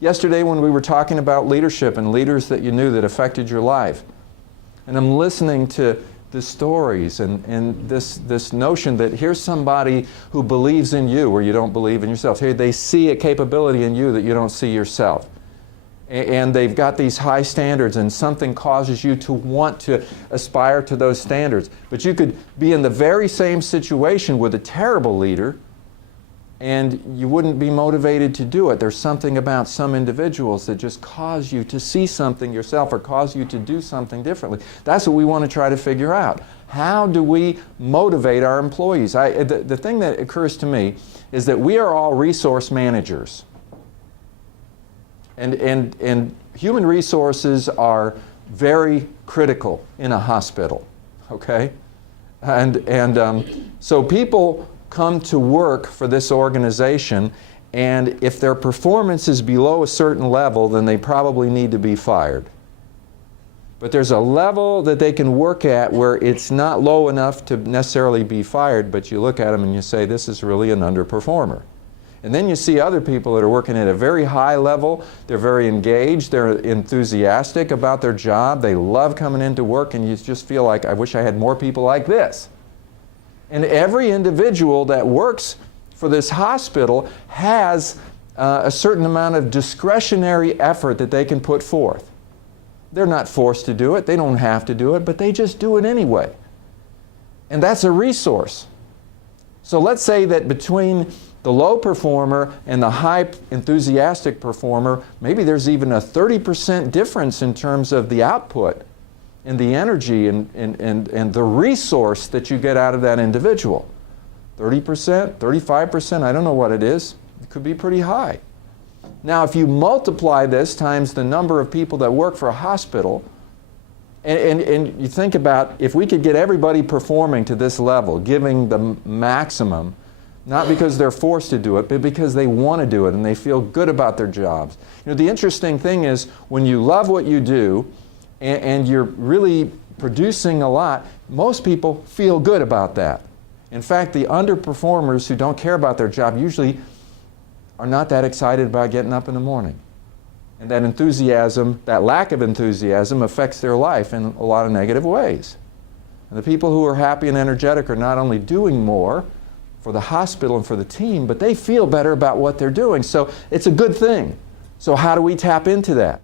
yesterday when we were talking about leadership and leaders that you knew that affected your life. And I'm listening to the stories and this notion that here's somebody who believes in you where you don't believe in yourself. Here they see a capability in you that you don't see yourself. And they've got these high standards, and something causes you to want to aspire to those standards. But you could be in the very same situation with a terrible leader, and you wouldn't be motivated to do it. There's something about some individuals that just cause you to see something yourself or cause you to do something differently. That's what we want to try to figure out. How do we motivate our employees? The thing that occurs to me is that we are all resource managers. And human resources are very critical in a hospital, okay? So people come to work for this organization, and if their performance is below a certain level, then they probably need to be fired. But there's a level that they can work at where it's not low enough to necessarily be fired, but you look at them and you say, this is really an underperformer. And then you see other people that are working at a very high level. They're very engaged. They're enthusiastic about their job. They love coming into work, and you just feel like, I wish I had more people like this. And every individual that works for this hospital has a certain amount of discretionary effort that they can put forth. They're not forced to do it. They don't have to do it, but they just do it anyway. And that's a resource. So let's say that between the low performer and the high enthusiastic performer, maybe there's even a 30% difference in terms of the output and the energy and the resource that you get out of that individual. 30%, 35%, I don't know what it is. It could be pretty high. Now, if you multiply this times the number of people that work for a hospital, and you think about if we could get everybody performing to this level, giving the maximum, not because they're forced to do it, but because they want to do it and they feel good about their jobs. You know, the interesting thing is when you love what you do and you're really producing a lot, most people feel good about that. In fact, the underperformers who don't care about their job usually are not that excited about getting up in the morning. And that enthusiasm, that lack of enthusiasm affects their life in a lot of negative ways. And the people who are happy and energetic are not only doing more for the hospital and for the team, but they feel better about what they're doing. So it's a good thing. So how do we tap into that?